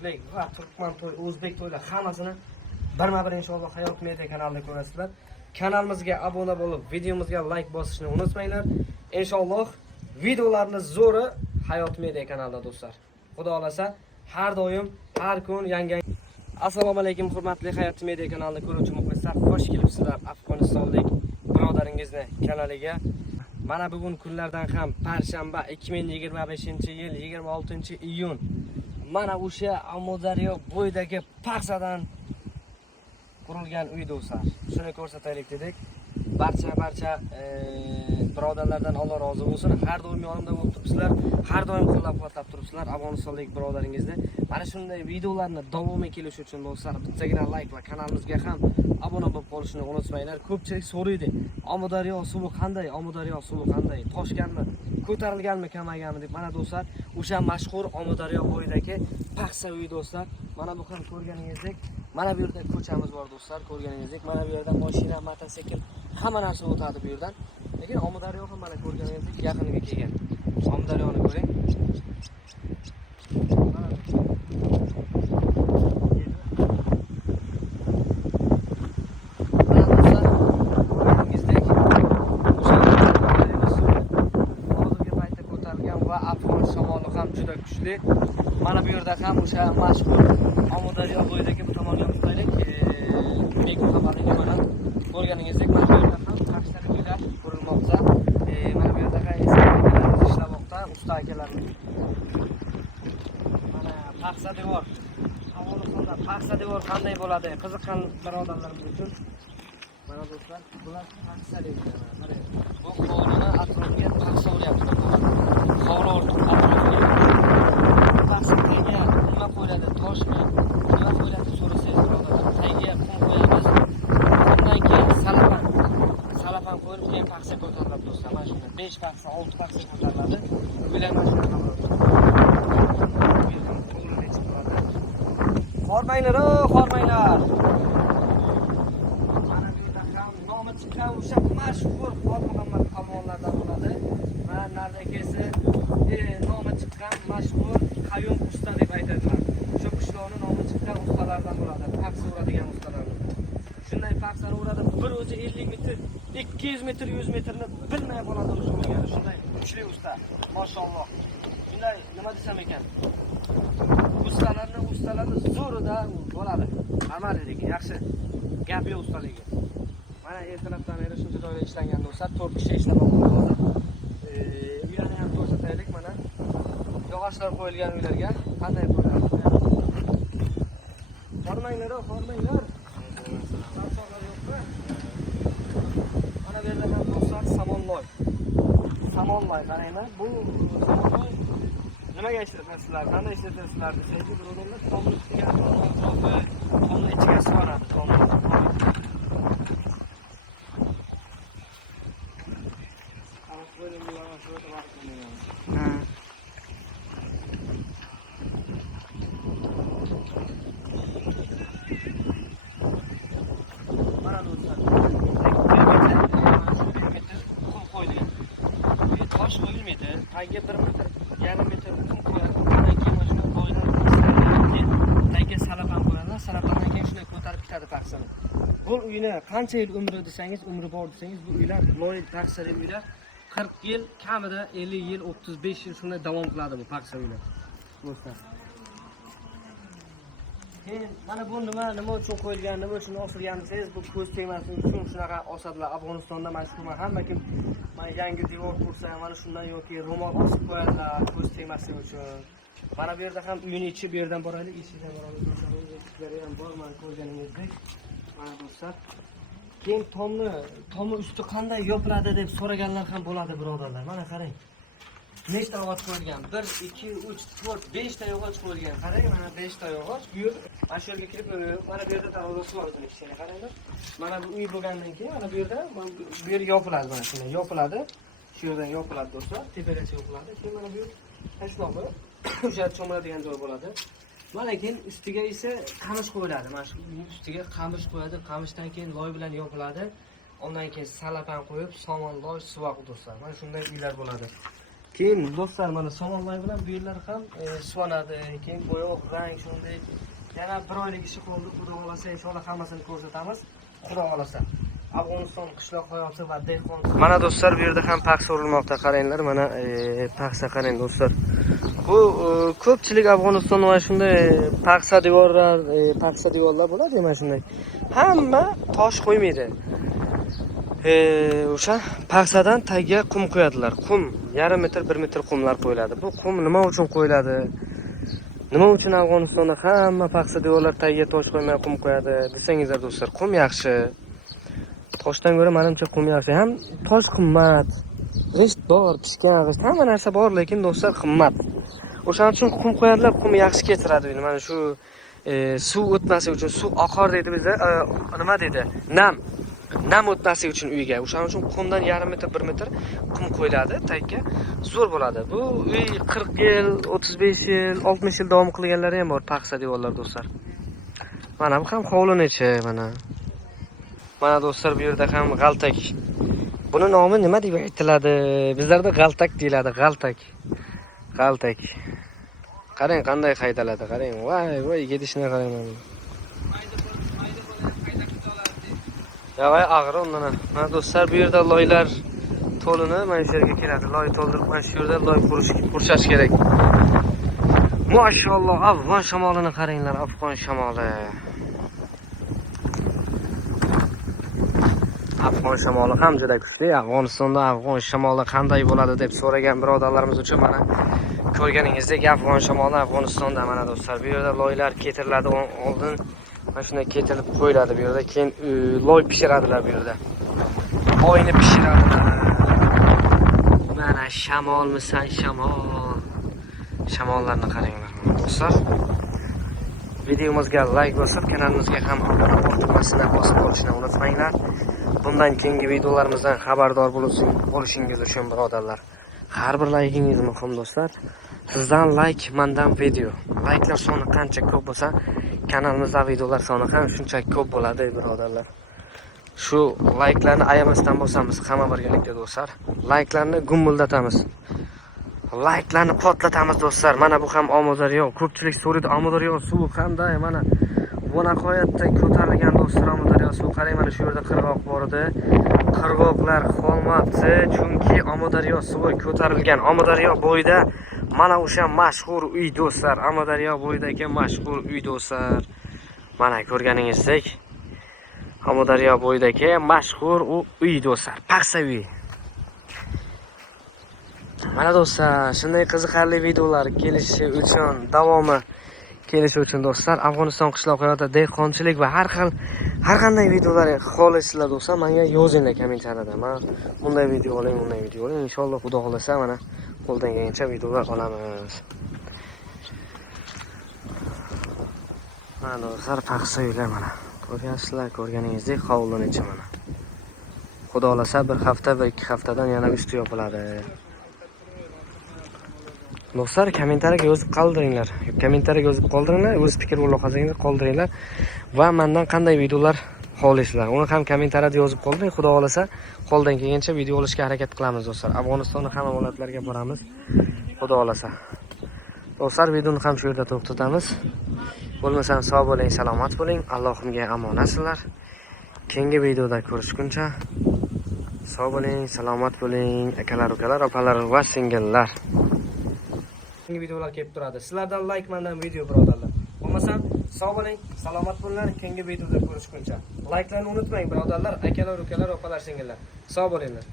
turkchilik va turkman to'y, o'zbek to'ylar hammasini birma-bir inshaalloh Hayot Media kanalida ko'rasizlar. Kanalimizga obuna bo'lib, videomizga like bosishni unutmanglar. Inshaalloh videolarni zo'ri Hayot Media kanalida do'stlar. Xudo xolasa har doim, har kun yangi. Assalomu alaykum hurmatli Hayot Media kanalini ko'ruvchi muxlislar, xush kelibsizlar Afg'onistonlik birodaringizni kanaliga. Mana bugun kunlardan ham parshanba 2025-yil 26-iyun. Mana o'sha Amudaryo bo'yidagi paxsadan qurilgan uy do'stlar. Shuni ko'rsataylik dedik. Barcha birodarlardan Alloh rozi bo'lsin. Har doim yonimda bo'lib turibsizlar, har doim qo'llab-quvvatlab turibsizlar Afg'onistonlik birodaringizni. Mana shunday videolarni davomiy kelish uchun do'stlar, bittagina like va kanalimizga ham obuna bo'lib qolishni unutmanglar. Ko'pchilik so'raydi, Amudaryo suvi qanday? Amudaryo suvi qanday? Toshganmi? Ko'tarilganmi, kamayganmi deb. Mana do'stlar, o'sha mashhur Amudaryo bo'yidagi paxsa uy do'stlar. Mana bu ham ko'rganingizdek, mana bu yerda ko'chamiz bor do'stlar, ko'rganingizdek. Mana bu yerda mashina, mototsikl, hamma narsa o'tadi bu yerdan. Lekin Amudaryo ham mana ko'rganingizdek yaqiniga kelgan. Amudaryoni ko'ring. Mana bu yerda ham o'sha mashhur Amudaryo bo'yidagi bu tomonga tutaylik. Mikroxabarga mana ko'rganingizdek mana bu yerda ham paxsali uylar qurilmoqda. Mana bu yerda ham ishlamoqda usta akalar. Mana paxsa devor. Afg'onistonda paxsa devor qanday bo'ladi? Qiziqqan birodarlarimiz uchun mana do'stlar, bular paxsa devor. Mana bu hovlini atrofiga paxsa o'ryapti. Hovli atrofiga nima qo'yiladi, toshmi, nima qo'yiladi so'rasangiz birodarlar, tagiga qum qo'yamiz. Undan keyin salafan qo'yib, keyin paxsa ko'tariladi do'stlar. Mana shunday 5 paxsa, 6 paxsa ko'tariladi. Uylar mana shunaqa bo'ladi. Hormanglar, hormanglar. Mana bu yerda ham nomi chiqqan o'sha mashhur Xor Muhammad Qalvonlardan bo'ladi. Mana naridagisi nomi chiqqan mashhur Qayyum usta deb aytadilar. Shu qishloqning nomi chiqqan ustalardan bo'ladi. Paxsa uradigan ustalar. Shunday paxsani uradi. Bir o'zi 50 metr, 200 metr, 100 metrni bilmay bo'ladi o'zi urgani. Shunday kuchli usta. Mashalloh. Shunday nima desam ekan? Ustalarni zo'rida bo'ladi. Amaliyligi yaxshi. Gap yo'q ustaligi. Mana ertalabdan beri shuncha joyda ishlangan do'stlar, 4 kishi ishlamoqda hozir. Uylarni ham ko'rsataylik mana. Yog'ochlar qo'yilgan uylarga qanday qo'yiladi? Hormanglar, hormanglar. Savsolar yo'qmi? Mana bu yerda ham do'stlar samonloy. Samonloy qaranglar. Bu samonloy nimaga ishlatasizlar? Qanday ishlatasizlar desangiz, birodarlar, tomni ustiga atrofi, tomni ichiga sig'adi, tomni. Tagiga 1 metr, yarim metr qo'yadi. Undan keyin mana shunday boydan tagiga salafan qo'yadi. Salafandan keyin shunday ko'tarib ketadi paxsani. Bu uyni qancha yil umri desangiz, umri bor desangiz, bu uylar loy paxsali uylar 40 yil, kamida 50 yil, 35 yil shunday davom qiladi bu paxsa uylar. Do'stlar. Mana bu nima uchun qo'yilgan, nima uchun osilgan desangiz, bu ko'z tegmasin uchun shunaqa osadilar. Afg'onistonda mashhur, hamma kim mana yangi devor qursa, mana shundan yoki ro'mol osib qo'yadilar ko'z tegmasin uchun. Mana bu yerda ham uyni ichi, bu yerdan boraylik, ichidan boramiz. Do'stlar, ham bor, mana ko'rganingizdek. Mana do'stlar, keyin tomni usti qanday yopiladi deb so'raganlar ham bo'ladi birodarlar. Mana qarang. Nechta yog'och qo'yilgan? 1, 2, 3, 4, 5 ta yog'och qo'yilgan. Qarang, mana 5 ta yog'och. Bu yer mana shu yerga kirib, mana bu yerda darvozasi bor o'zining ichida. Qaranglar. Mana bu uy bo'lgandan keyin mana bu yerda bu yer yopiladi, mana shunday yopiladi. Shu yerdan yopiladi do'stlar, tepagacha yopiladi. Keyin mana bu yer tashlab o'sha cho'miladigan joy bo'ladi. Mana keyin ustiga esa qamish qo'yiladi. Mana shu ustiga qamish qo'yadi. Qamishdan keyin loy bilan yopiladi. Ondan keyin salafan qo'yib, somon, loy, suvoq do'stlar. Mana shunday uylar bo'ladi. Keyin do'stlar mana somonlar bilan bu yerlar ham suvanadi. Keyin bo'yoq, rang shunday. Yana bir oylik ishi qoldi. Xudo xolasa inshaalloh hammasini ko'rsatamiz. Xudo xolasa. Afg'oniston qishloq hayoti va dehqon. Mana do'stlar bu yerda ham paxsa urilmoqda. Qaranglar, mana paxsa qarang do'stlar. Bu ko'pchilik Afg'oniston va shunday paxsa devorlar bo'ladi, mana shunday. Hamma tosh qo'ymaydi. O'sha paxsadan tagiga qum qo'yadilar. Qum, yarim metr, 1 metr qumlar qo'yiladi. Bu qum nima uchun qo'yiladi? Nima uchun Afg'onistonda hamma paxsa devorlar tagiga tosh qo'ymay qum qo'yadi desangizlar do'stlar, qum yaxshi. Toshdan ko'ra menimcha qum yaxshi. Ham tosh qimmat. G'isht bor, pishgan g'isht, hamma narsa bor, lekin do'stlar qimmat. O'shaning uchun qum qo'yadilar, qum yaxshi kechiradi. Mana shu suv o'tmasligi uchun, suv oqar deydi bizda, nima deydi? Nam o'tmasligi uchun uyga. O'shaning uchun qumdan yarim metr, 1 metr qum qo'yiladi, tagiga zo'r bo'ladi. Bu uy 40 yil, 35 yil, 60 yil davom qilganlari ham bor, paxsa devorlar do'stlar. Mana bu ham hovlini ichi, mana. Mana do'stlar bu yerda ham g'altak. Buni nomi nima deb aytiladi? Bizlarda g'altak deyiladi, g'altak. G'altak. Qarang qanday haydaladi, qarang. Voy, gedishini qarang mana. Yavay ag'ri undan. Mana do'stlar bu yerda loylar to'lini mana shu yerga keladi. Loy to'ldirib mana shu yerda loy qurishash kerak. Mashalloh, afg'on shamolini qaranglar, afg'on shamoli. Afg'on shamoli ham juda kuchli. Afg'onistonda afg'on shamoli qanday bo'ladi deb so'ragan birodarlarimiz uchun mana ko'rganingizdek afg'on shamoli Afg'onistonda mana do'stlar. Bu yerda loylar ketiriladi, oldin mana shunday ketilib qo'yiladi bu yerda. Keyin loy pishiradilar bu yerda. Loyni pishiradilar. Mana shamolmisan shamol. Shamollarni qaranglar do'stlar. Videomizga like bosib, kanalimizga ham obuna tugmasini bosib qo'yishni unutmanglar. Bundan keyingi videolarimizdan xabardor bo'lishingiz uchun birodarlar, har bir laykingiz muhim do'stlar. Sizdan like, mendan video. Like'lar soni qancha ko'p bo'lsa, kanalimizda videolar soni ham shunchaki ko'p bo'ladi birodarlar. Shu like'larni ayamasdan bo'lsamiz, hamma birgalikda do'stlar. Like'larni gumuldatamiz. Like'larni potlatamiz do'stlar. Mana bu ham Amudaryo. Ko'pchilik so'raydi, Amudaryo suvi qanday? Mana bu nihoyatda ko'tarilgan do'stlar, Amudaryo suvi. Qarang, mana shu yerda qirg'oq bor edi. Qirg'oqlar qolmabdi, chunki Amudaryo suvi ko'tarilgan. Amudaryo bo'yida mana o'sha mashhur uy do'stlar. Amudaryo bo'yidagi mashhur uy do'stlar. Mana ko'rganingizdek, Amudaryo bo'yidagi mashhur uy do'stlar. Paxsa uy. Mana do'stlar, shunday qiziqarli videolar kelishi uchun, davomi kelishi uchun do'stlar, Afg'oniston qishloq hayoti, dehqonchilik va har qanday videolar xohlasizlar do'stlar, menga yozinglar kommentariyada. Men bunday video oling, inshaalloh xudo xolasa mana qo'ldan kelgancha videolar olamiz. Mana do'stlar, paxsa uylar mana. Ko'ryapsizlar, ko'rganingizdek hovlini ichi mana. Xudo xolasa bir hafta va 2 haftadan yana usti yopiladi. Do'stlar, kommentariyaga yozib qoldiringlar. O'z fikr mulohazangizni qoldiringlar va mendan qanday videolar xohlaysizlar. Uni ham kommentariyada yozib qoldiring. Xudo xolasa qo'ldan kelgancha video olishga harakat qilamiz do'stlar. Afg'onistonning hamma viloyatlariga boramiz. Xudo xolasa. Do'stlar, videoni ham shu yerda to'xtatamiz. Bo'lmasam sog' bo'ling, salomat bo'ling. Allohimga omonatlar. Keyingi videoda ko'rishguncha sog' bo'ling, salomat bo'ling, akalar, ukalar, opalar va singillar. Videolar kelib turadi. Sizlardan like, mendan video birodarlar. Bo'lmasam sog' bo'ling, salomat bo'linglar. Keyingi videoda ko'rishguncha. Like'larni unutmang birodarlar, akalar, ukalar, opalar, singillar. Sog' bo'linglar.